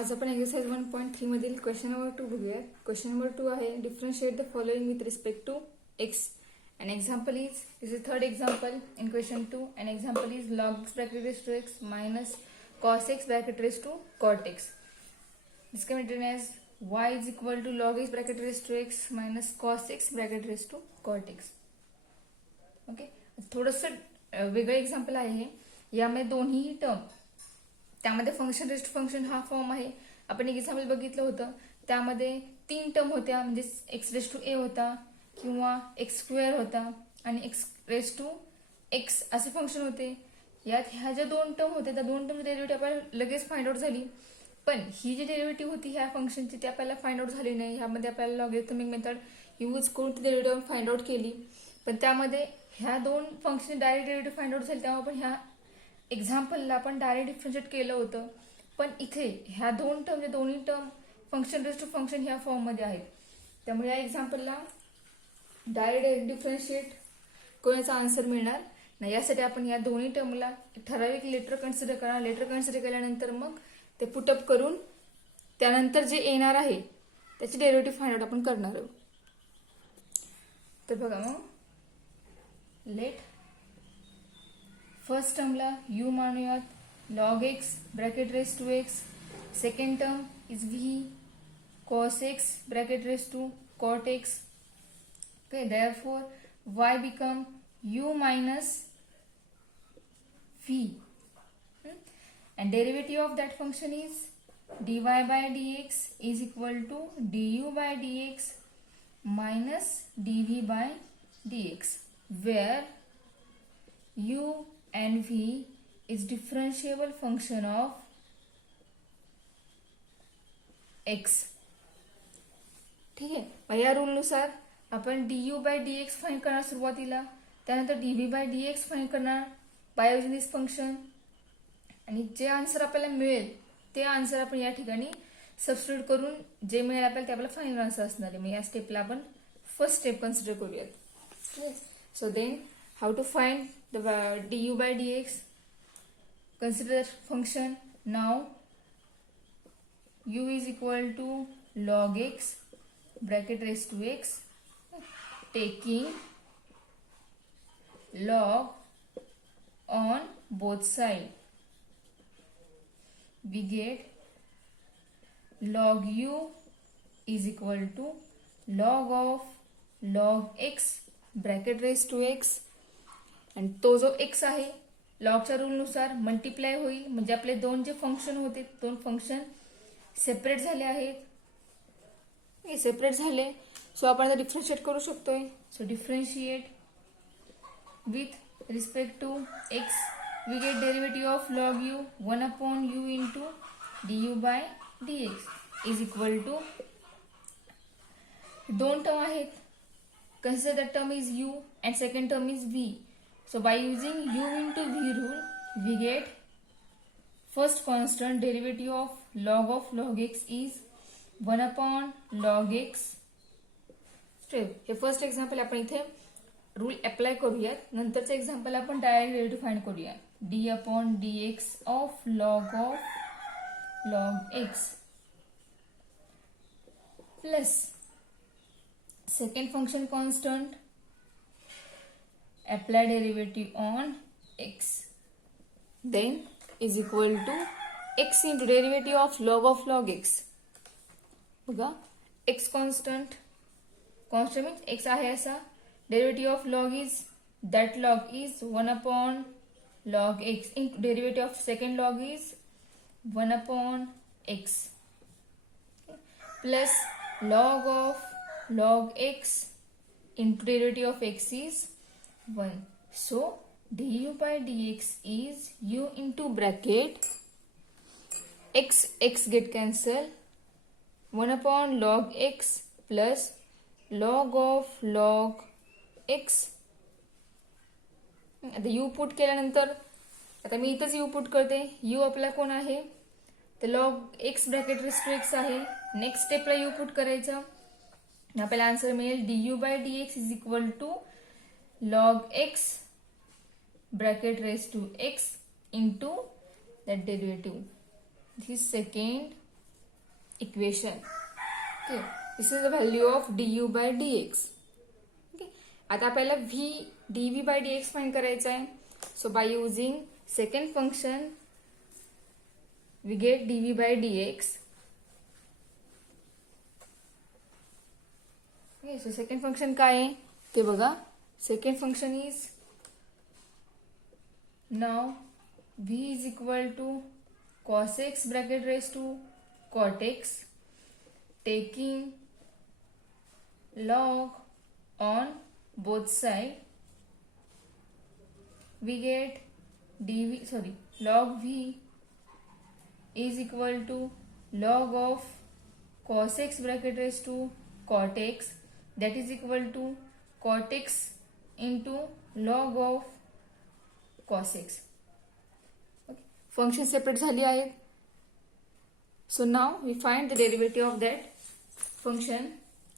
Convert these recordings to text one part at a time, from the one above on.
आज आपण एक्सरसाइज 1.3 मधील क्वेश्चन नंबर 2 बघूया. क्वेश्चन नंबर 2 आहे differentiate the following with respect to x. An example is, this is the third example in question 2. An example is log x bracket raised to x minus cos x bracket raised to cot x. This can be written as y is equal to log x bracket raised to x minus cos x bracket raised to cot x. Okay, थोडंसं वेगळं example आहे हे. यामध्ये दोन्ही term, त्यामध्ये function rest function हा form आहे. आपण एक एक्झाम्पल बघितलं होतं, त्यामध्ये 3 टर्म होत्या, म्हणजे एक्स रेस टू ए होता किंवा एक्स स्क्वेअर होता आणि एक्स रेस टू एक्स असे फंक्शन होते. यात ह्या ज्या 2 टर्म होत्या त्या 2 टर्म डेरिव्हेटिव्ह आपल्याला लगेच फाइंड आउट झाली, पण ही जी डेरिव्हेटिव्ह होती ह्या फंक्शनची ती आपल्याला फाइंड आउट झाली नाही. ह्यामध्ये आपल्याला लॉगॅरिथमिक मेथड यूज करून ती डेरिव्हेटिव्ह फाइंड आउट केली, पण त्यामध्ये ह्या 2 function direct derivative find out झाली. तेव्हा आपण ह्या एक्झाम्पलला आपण डायरेक्ट डिफरन्शिएट केलं होतं, पण इथे ह्या 2 टर्म, दोन्ही term function raised to function ह्या फॉर्म मध्ये आहेत. त्यामुळे या एक्झाम्पलला डायरेक्ट डिफरन्शिएट करण्याचा आन्सर मिळणार नाही. यासाठी आपण या दोन्ही टर्मला ठराविक लेटर कन्सिडर करणार. लेटर कन्सिडर केल्यानंतर मग ते पुटअप करून त्यानंतर जे येणार आहे त्याची डेरिव्हेटिव्ह फाइंड आउट आपण करणार आहोत. तर बघा, मग लेट फर्स्ट टर्मला u मानूयात, log x bracket raise to x. Second term is v cos x bracket raise to cot x. Okay, therefore y become u minus v, and derivative of that function is dy by dx is equal to du by dx minus dv by dx, where u and v is differentiable function of x. ठीक आहे, मग या rule नुसार आपण du by dx find करणार सुरुवातीला, त्यानंतर dv by dx find करणार बाय युजिंग दिस फंक्शन, आणि जे आन्सर आपल्याला मिळेल ते आन्सर आपण या ठिकाणी सबस्टिट्यूट करून जे मिळेल आपल्याला ते आपल्याला फायनल आन्सर असणार आहे. मग या स्टेपला आपण फर्स्ट स्टेप कन्सिडर करूयात. So then how to find the du by dx. Consider function. Now u is equal to log x bracket raised to x, taking log on both sides. We get log u is equal to log of log x bracket raised to x, आणि तो जो x आहे लॉगच्या rule नुसार multiply होईल, म्हणजे आपले 2 जे function होते 2 फंक्शन सेपरेट झाले आहेत. सेपरेट झाले, सो आपण आता डिफरन्शिएट करू शकतोय. So differentiate with respect to x, we get derivative of log u 1/u into du by dx is equal to 2 term आहेत. Consider that term is u and second term is v. So by using u into v rule, we get first constant derivative of log x is 1/log x. हे first example आपण इथे rule apply करूयात. नंतरचं example आपण direct derivative find करूया. d/dx of log x plus second function constant, apply derivative on x, then is equal to x into derivative of log x. बघा, x constant means x आहे असा, derivative of log is, that log is 1/log x into derivative of second log is 1/x plus log of log x into derivative of x is 1. So du by dx is u into bracket x get cancel 1/log x plus log of log x. आता u put केल्यानंतर, आता मी इथंच u put करते. u आपला कोण आहे, तर log x bracket raise to x आहे. नेक्स्ट स्टेपला u पुट करायचा, आपल्याला आन्सर मिळेल du by dx is equal to log x bracket raised to x into that derivative. This is second equation. Okay, this is the value of du by dx. Okay, आता आपल्याला dv by dx find करायचा आहे. So by using second function we get dv by dx. Okay, so second function काय आहे ते बघा. Second function is now v is equal to cos x bracket raised to cot x, taking log on both side, we get log v is equal to log of cos x bracket raised to cot x, that is equal to cot x into log of cos x. Okay, function separate झाली आहेत. So now we find the derivative of that function,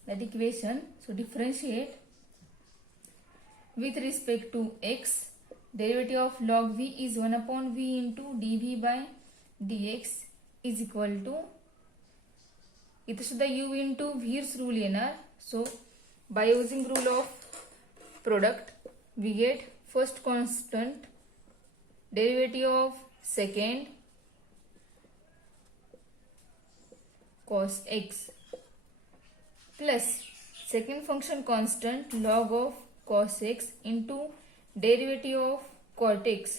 that equation. So differentiate with respect to x. Derivative of log v is 1 upon v into dv by dx is equal to, इथे सुद्धा u into v's rule येणार. So by using rule of product we get first constant, derivative of second cos x plus second function constant log of cos x into derivative of cot x.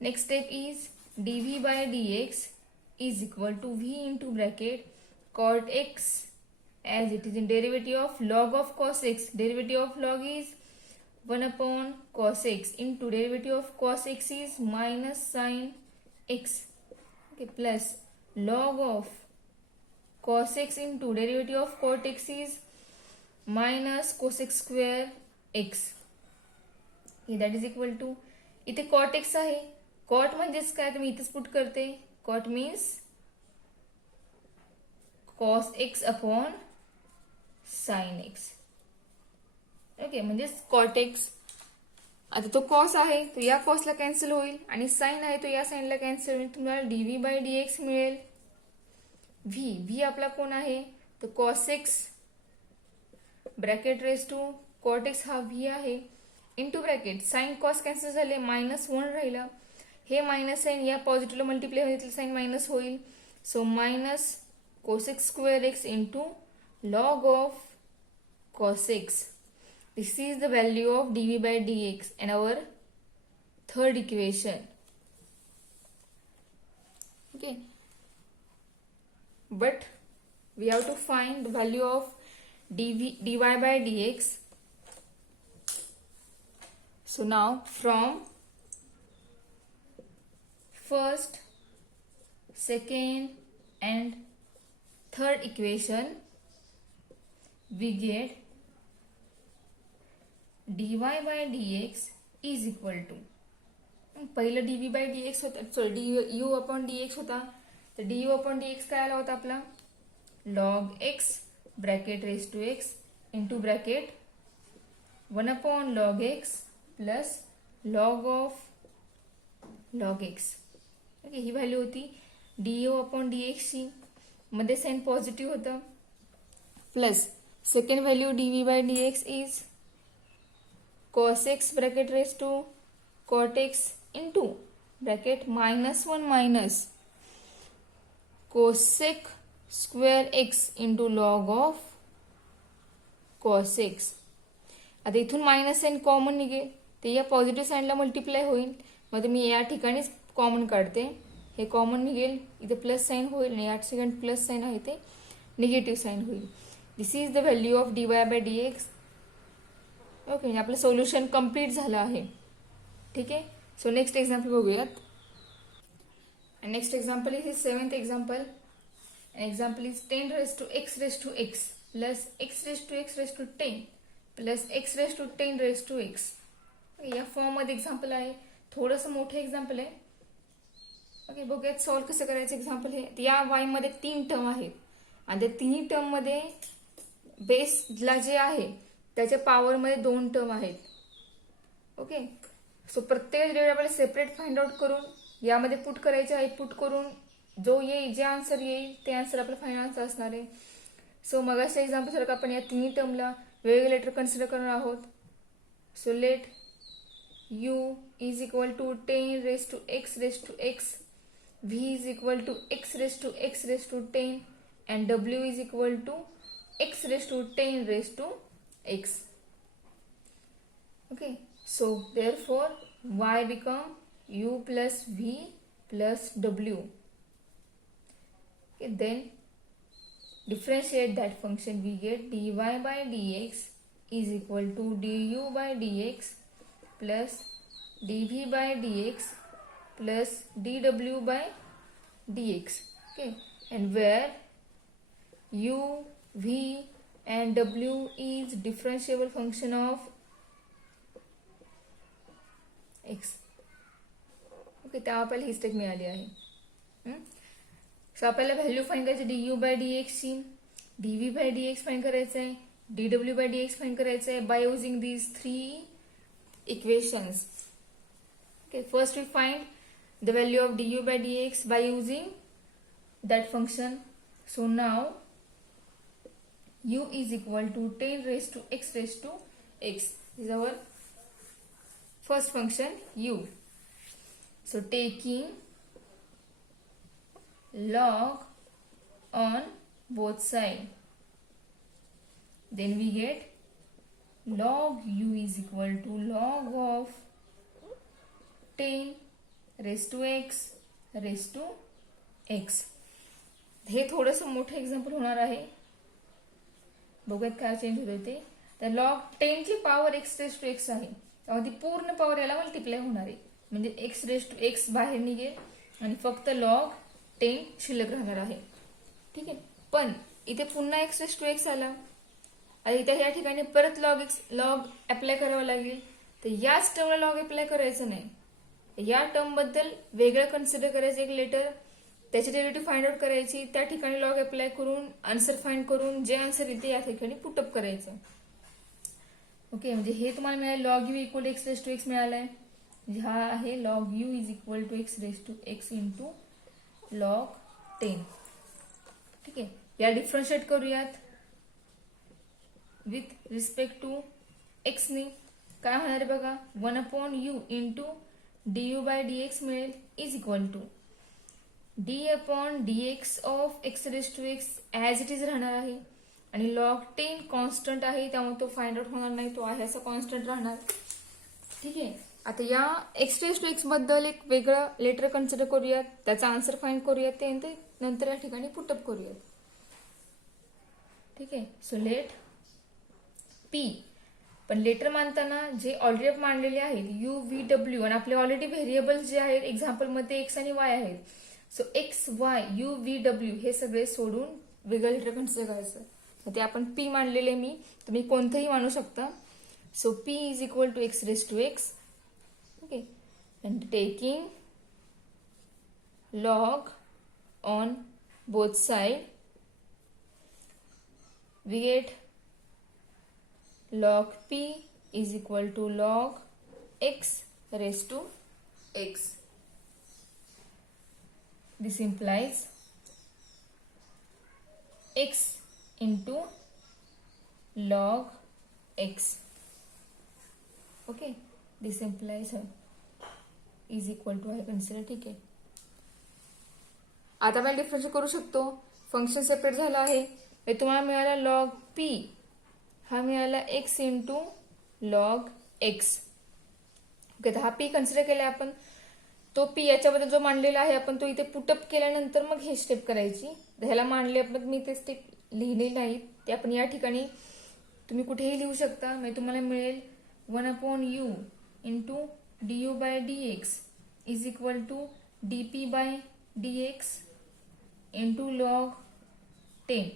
Next step is dv by dx is equal to v into bracket cot x, as it is in derivative of log of cos x. Derivative of log is 1 upon cos x into derivative of cos x is minus sin x. Okay, plus log of cos x into derivative of cot x is minus cos x square x. Okay, that is equal to, इथे cot x आहे. cot म्हणजेच काय, तुम्ही इथेच put करते. cot means cos x upon sin x. Okay, म्हणजेच cot x. आता तो cos आहे तो या cosला कॅन्सल होईल आणि sin आहे तो या साइनला कॅन्सल होईल. तुम्हाला dv बाय dx मिळेल. v आपला कोण आहे, तो cos x bracket raise to cot x हा v आहे, into bracket sine cos cancel झाले, -1 राहिला. हे मायनस साइन या पॉझिटिव्हला मल्टिप्लाय होईल, साइन मायनस होईल. So minus cos x square x into log of cos x. This is the value of dv by dx and our third equation. Okay, but we have to find the value of dy by dx. So now from first, second and third equation we get dy by dx is equal to, पहिलं dv by dx होता, sorry du upon dx होता. तर du upon dx काय आला होता आपला, log x bracket raise to x into bracket 1 upon log x plus log of log x. Okay, ही value होती du upon dx ची, मध्ये साइन पॉझिटिव्ह होतं. Plus second value dv by dx is cos x bracket raise to cot x into bracket -1 minus cosec square x into log of cos x. आता इथून minus sign common निघेल, ते या positive साइनला multiply होईल. मग मी या ठिकाणीच कॉमन काढते, हे कॉमन निघेल, इथे प्लस साइन होईल आणि या सेकंड प्लस साइन आहे ते निगेटिव्ह साइन होईल. This is the value of dy by dx. Okay, म्हणजे आपलं सोल्युशन कम्प्लीट झालं आहे. ठीक आहे, सो नेक्स्ट एक्झाम्पल बघूयात. Next example is seventh example. Example is 10 raised to x raised to x plus x raised to x raised to 10 plus x raised to 10 raised to x. या form मध्ये example आहे, थोडंसं मोठं example आहे. Okay, बघूयात solve कसं करायचं example. हे या y मध्ये 3 टर्म आहेत आणि त्या तिन्ही टर्म मध्ये बेसला जे आहे त्याच्या पॉवर मध्ये 2 टर्म आहेत. ओके, सो प्रत्येक डेरिव्हेटिव्ह आपल्याला सेपरेट फाइंड आउट करून यामध्ये पुट करायचे आहे. पुट करून जो येईल, जे आन्सर येईल ते आन्सर आपलं फायनल आन्सर असणार आहे. सो मगाच्या एक्झाम्पल सारखं आपण या तिन्ही टर्मला वेगवेगळे लेटर कन्सिडर करणार आहोत. So let u is equal to 10 raised to x, v is equal to x raised to 10, and w is equal to x raised to 10 raised to x. Okay, so therefore y become u plus v plus w. Okay, then differentiate that function, we get dy by dx is equal to du by dx plus dv by dx plus dw by dx. Okay, and where u, v and w is differentiable function of x. Okay, त्या आपल्याला ही step मिळाली आहे. So आपल्याला value find करायची du by dx ची, dv by dx find करायचं आहे, dw bye dx find करायचं आहे by using these three equations. Okay, first we find the value of du by dx by using that function. So now u is equal to 10 raised to x raised to x is our first function u. So taking log on both sides, then we get log u is equal to log of 10 raised to x raised to x. हे थोडंसं मोठं example होणार आहे, बघूयात काय change होते ते. तर लॉग 10 ची power x raise to x आहे, त्यामध्ये पूर्ण पॉवर याला मल्टिप्लाय होणार आहे, म्हणजे x रेस टू x बाहेर निघेल आणि फक्त लॉग 10 शिल्लक राहणार आहे. ठीक आहे, पण इथे पुन्हा x रेस टू x आला आणि इथे या ठिकाणी परत लॉग अप्लाय करावा लागेल. तर याच टर्मला लॉग अप्लाय करायचं नाही, या टर्म बद्दल वेगळं कन्सिडर करायचं एक लेटर, त्याची डेरिव्हेटिव्ह फाइंड आउट करायची, त्या ठिकाणी लॉग अप्लाय करून आन्सर फाइंड करून जे आन्सर येते या ठिकाणी पुटअप करायचं. ओके, म्हणजे हे तुम्हाला मिळालं log u equal to x raise to x मिळालाय, म्हणजे हा आहे log u is equal to x raise to x into log 10. ठीक आहे, या डिफरन्शिएट करूयात विथ रिस्पेक्ट टू एक्स ने. काय होणार आहे बघा, 1/u into du by dx मिळेल is equal to d upon dx of x raise to x as it is राहणार आहे, आणि लॉग 10 कॉन्स्टंट आहे त्यामुळे तो फाइंड आउट होणार नाही, तो आहे असा कॉन्स्टंट राहणार. ठीक आहे, आता या x रेस टू x बद्दल एक वेगळं लेटर कन्सिडर करूयात, त्याचा आन्सर फाइंड करूयात, ते नंतर या ठिकाणी पुटअप करूयात. ठीक आहे, सो लेट p, पण लेटर मानताना जे ऑलरेडी मांडलेले आहेत u v w आणि आपले ऑलरेडी व्हेरिएबल्स जे आहेत एक्झाम्पल मध्ये x आणि y आहेत, so x y u v w हे सगळे सोडून वेगळं लेटर कन्सिडर करायचं. ते आपण p मांडलेले मी, तुम्ही कोणतंही मानू शकता. So p is equal to x raise to x. Okay, and taking log on both side we get log p is equal to log x raised to x. This implies x into log x. Okay, this implies is equal to I consider. ठीक आहे, आता आपण differentiate करू शकतो. Function separate झालं आहे, हे तुम्हाला मिळाला log p, हा मिळाला x into log x. Okay, तर हा p कन्सिडर केला आपण, तो p याच्याबद्दल जो मांडलेला आहे आपण तो इथे पुटअप केल्यानंतर मग हे स्टेप करायची. ह्याला मांडले आपण, मी ते स्टेप लिहिलेली नाहीत, ते आपण या ठिकाणी तुम्ही कुठेही लिहू शकता. म्हणजे तुम्हाला मिळेल 1/u into du by dx is equal to dp by dx into log 10.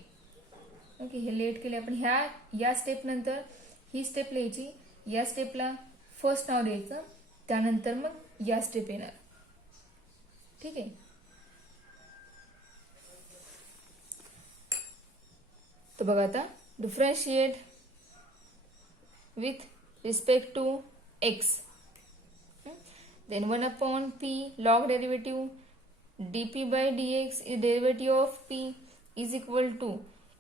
Okay, हे लेट केले आपण. या स्टेप नंतर ही स्टेप लिहायची, या स्टेपला फर्स्ट नाव द्यायचं, त्यानंतर मग या स्टेप येणार. ठीक आहे, तर बघा आता differentiate with respect to x, then 1/p log derivative dp by dx is derivative of p is equal to,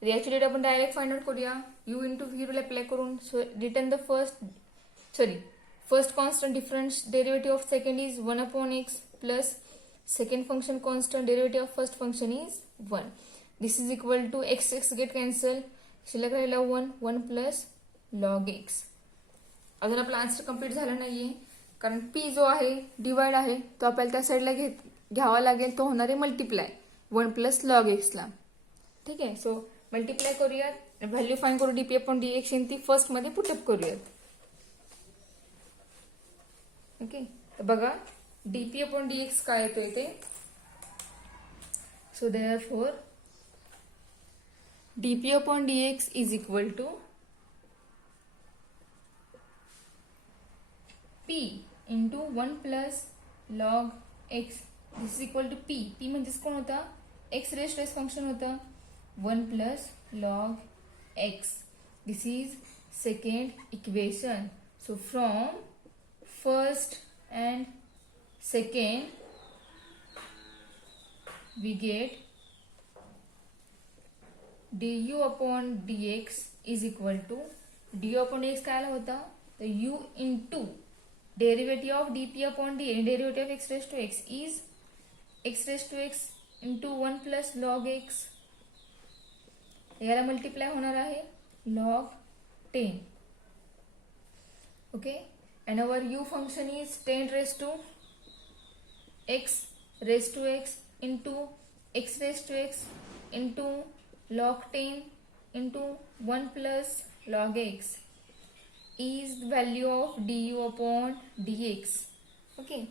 याची डेट आपण डायरेक्ट फाइंड आउट करूया. u into v rule apply करून. So return the first constant difference derivative of second is 1 upon x plus second function constant derivative of first function is 1. This is equal to x x get cancel, शिल्लक राहिला 1 plus log x. अजून आपला answer complete झाला नाहीये, कारण P जो आहे divide आहे तो आपल्याला त्या साईडला घ्यावा लागेल. तो होणार आहे मल्टिप्लाय 1 प्लस लॉग एक्सला. ठीक आहे. सो मल्टिप्लाय करूयात, व्हॅल्यू फाइंड करू डीपी अपॉन डीएक्स इन ती फर्स्ट मध्ये पुटअप करूयात. ओके, तर बघा डीपी अपॉन डीएक्स काय येतोय ते. So therefore dp upon dx is equal to p into 1 plus log x. This is equal to p. P म्हणजेच कोण होता, एक्स रेस्ट रेस फंक्शन होतं. 1 plus log x. This is second equation. So from first and second we get du upon dx is equal to du upon dx काय आला होता, तर u into derivative of dp upon dx, derivative of x raised to x is x raised to x into 1 plus log x. याला multiply होणार आहे log 10. Okay, and our u function is 10 raised to x into x raised to x into log 10 into 1 plus log x is the value of du upon dx. Okay,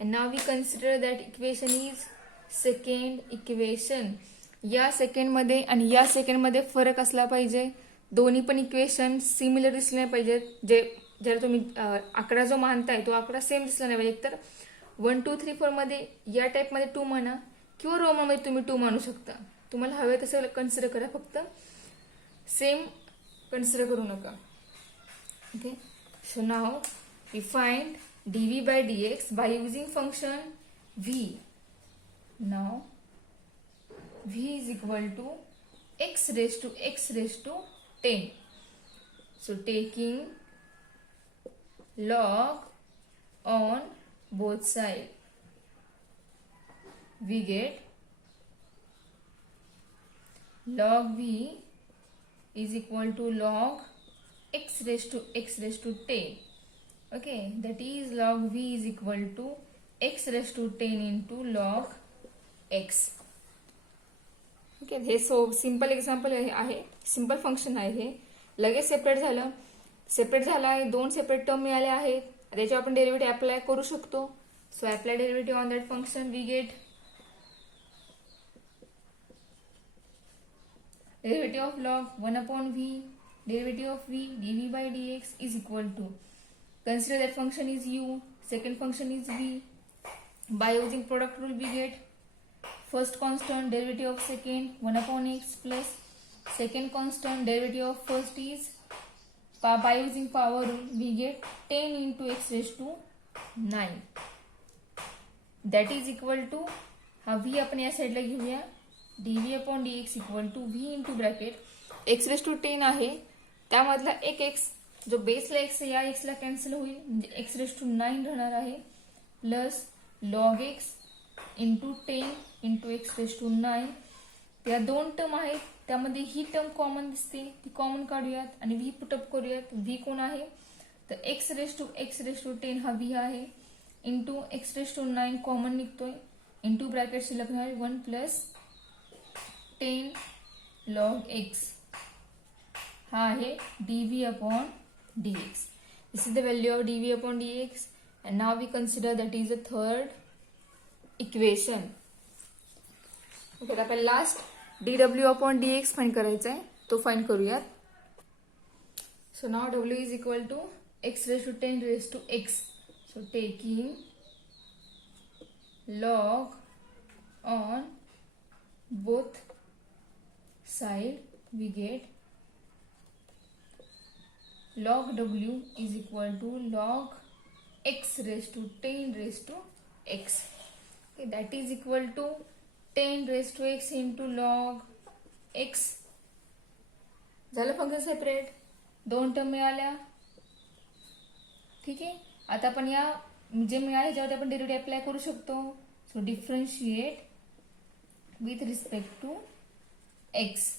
and now we consider that equation is second equation. या second मध्ये आणि या second मध्ये फरक असला पाहिजे. दोन्ही पण इक्वेशन सिमिलर दिसले नाही पाहिजेत. जर तुम्ही आकडा जो मानताय तो आकडा सेम दिसला नाही पाहिजे. तर 1 2 3 4 मध्ये या टाइप मध्ये 2 म्हणा किंवा रोमन मध्ये तुम्ही 2 मानू शकता. तुम्हाला हवे तसं कन्सिडर करा, फक्त सेम कन्सिडर करू नका. Okay, so now we find dv by dx by using function v. Now v is equal to x raised to 10. So taking log on both sides we get log v is equal to log x raised to 10. Okay, that is log v is equal to x raised to 10 into log x. Okay, हे simple example आहे, simple function आहे. हे लगेच separate झालं आहे. 2 separate term मिळाले आहेत. त्याच्यावर आपण डेरिव्हेटिव्ह अप्लाय करू शकतो. So apply derivative on that function we get derivative of log 1 upon v, derivative of v dv by dx is equal to, consider that function is u, second function is v. By using product rule we get first constant derivative of second 1 upon x plus second constant derivative of first is, by using power rule we get 10 into x raised to 9. That is equal to, हा v आपण या साईडला घेऊया, dv upon dx equal to v into bracket x raised to 10 आहे, त्यामधला एक x जो बेसला x या x ला कॅन्सल होईल, म्हणजे x raised to 9 राहणार आहे, plus log x into 10 into x raise to 9. त्या 2 टर्म आहेत, त्यामध्ये ही टर्म कॉमन दिसते, ती कॉमन काढूयात आणि व्ही पुटअप करूयात. व्ही कोण आहे, तर एक्स रेस टू 10 हा व्ही आहे, into x raise to 9 common निघतोय, इंटू ब्रॅकेट शिल्लक राहील 1 प्लस 10 लॉग एक्स. हा आहे dv upon dx. This is the value of dv upon dx. And now we consider that is the third equation. Okay, तर आपल्याला last dw upon dx find करायचा आहे, तो find करूयात. So now w is equal to x raise to 10 raise to x. So taking log on both side we get log w is equal to log x raised to 10 raised to x. That is equal to 10⁻⁴ into log x. झालं function separate, 2 term मिळाल्या. ठीक आहे, आता आपण या जे मिळाले ह्याच्यावरती आपण डेरिव्हेटिव्ह अप्लाय करू शकतो. So differentiate with respect to x.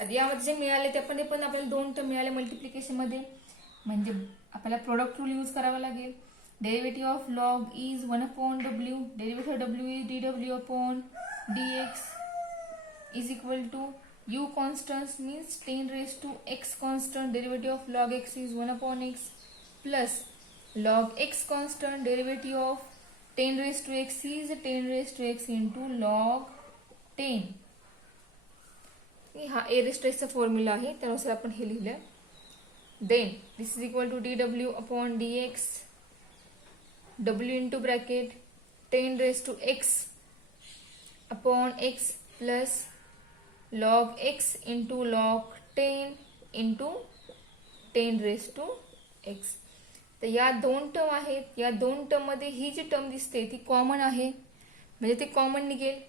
आता यामध्ये जे मिळाले ते पण आपल्याला 2 टर्म मिळाले मल्टिप्लिकेशन मध्ये, म्हणजे आपल्याला प्रोडक्ट रूल यूज करावा लागेल. Derivative of log is 1/w, derivative of w is dw upon dx is equal to u constant means 10⁻x constant, derivative of log x is 1/x plus log x constant, derivative of 10⁻x is 10⁻x into log 10. हा a⁻x चा formula आहे, त्यानुसार आपण हे लिहिलं. Then this is equal to dw upon dx, w into bracket 10⁻x upon x plus log x into log 10 into 10⁻x. तर या 2 term आहेत. या 2 टर्म मध्ये ही जी टर्म दिसते ती कॉमन आहे, म्हणजे ते कॉमन निघेल.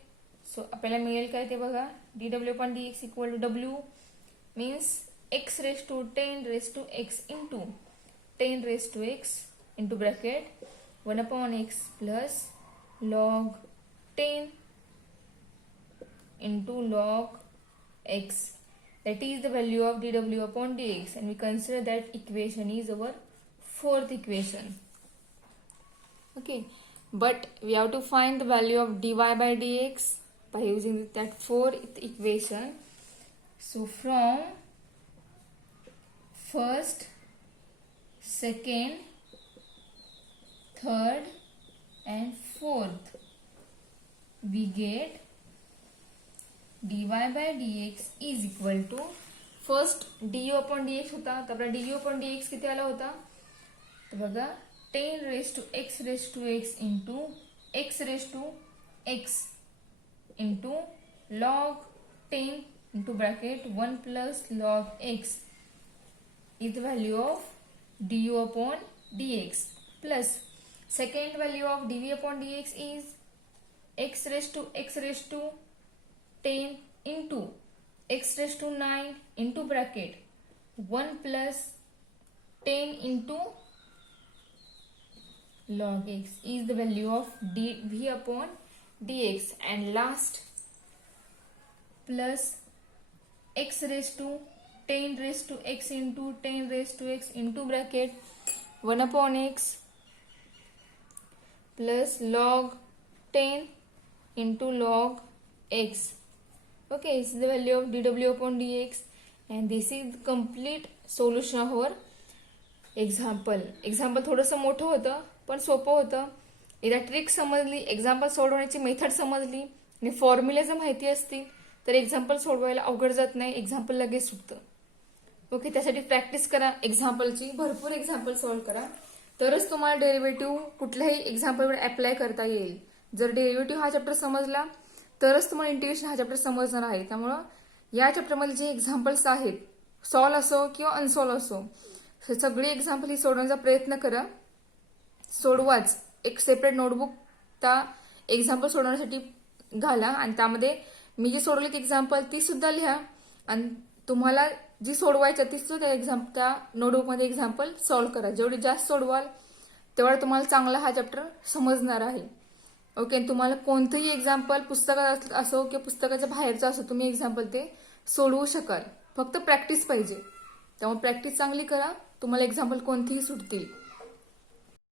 सो आपल्याला मिळेल काय ते बघा. dw upon dx equal to w means x⁻10⁻x into 10⁻x into bracket 1/x plus log 10 into log x. That is the value of dw upon dx, and we consider that equation is our 4th equation. Okay, but we have to find the value of dy by dx by using that 4th equation. So from first, second, third and fourth we get dy by dx is equal to first du upon dx होता. तर आपला du upon dx किती आला होता तर बघा 10⁻x into x into log 10 into bracket 1 plus log x is the value of du upon dx plus second value of dv upon dx is x 10 into x⁹ into bracket 1 plus 10 into log x is the value of dv upon dx, and last plus x⁻10⁻x into 10⁻x into bracket 1/x plus log 10 into log x. Okay, this is the value of dw upon dx, and this is the complete solution of our example. Example थोडंसं मोठं होतं पण सोपं होतं. एकदा trick समजली, example सोडवण्याची method समजली आणि फॉर्म्युले जर माहिती असतील तर एक्झाम्पल सोडवायला अवघड जात नाही, एक्झाम्पल लगेच सुटतं. ओके, त्यासाठी प्रॅक्टिस करा एक्झाम्पलची, भरपूर एक्झाम्पल सॉल्व्ह करा, तरच तुम्हाला डेरिव्हेटिव्ह कुठल्याही एक्झाम्पलवर अप्लाय करता येईल. जर डेरिव्हेटिव्ह हा चॅप्टर समजला तरच तुम्हाला इंटिग्रेशन हा चॅप्टर समजणार आहे. त्यामुळं या चॅप्टरमध्ये जे एक्झाम्पल्स आहेत, सॉल्व असो किंवा अनसॉल्व असो, हे सगळे एक्झाम्पल ही सोडवण्याचा प्रयत्न करा. सोडवाच. एक सेपरेट नोटबुक त्या एक्झाम्पल सोडवण्यासाठी घाला आणि त्यामध्ये मी जी सोडवली ती एक्झाम्पल ती सुद्धा लिहा, आणि तुम्हाला जी सोडवायचं ती सुद्धा त्या नोटबुकमध्ये एक्झाम्पल सॉल्व्ह करा. जेवढी जास्त सोडवाल तेवढा तुम्हाला चांगला हा चॅप्टर समजणार आहे. ओके, तुम्हाला कोणतंही एक्झाम्पल पुस्तकात असो किंवा पुस्तकाच्या बाहेरचं असो तुम्ही एक्झाम्पल ते सोडवू शकाल. फक्त प्रॅक्टिस पाहिजे. त्यामुळे प्रॅक्टिस चांगली करा, तुम्हाला एक्झाम्पल कोणतीही सुटतील.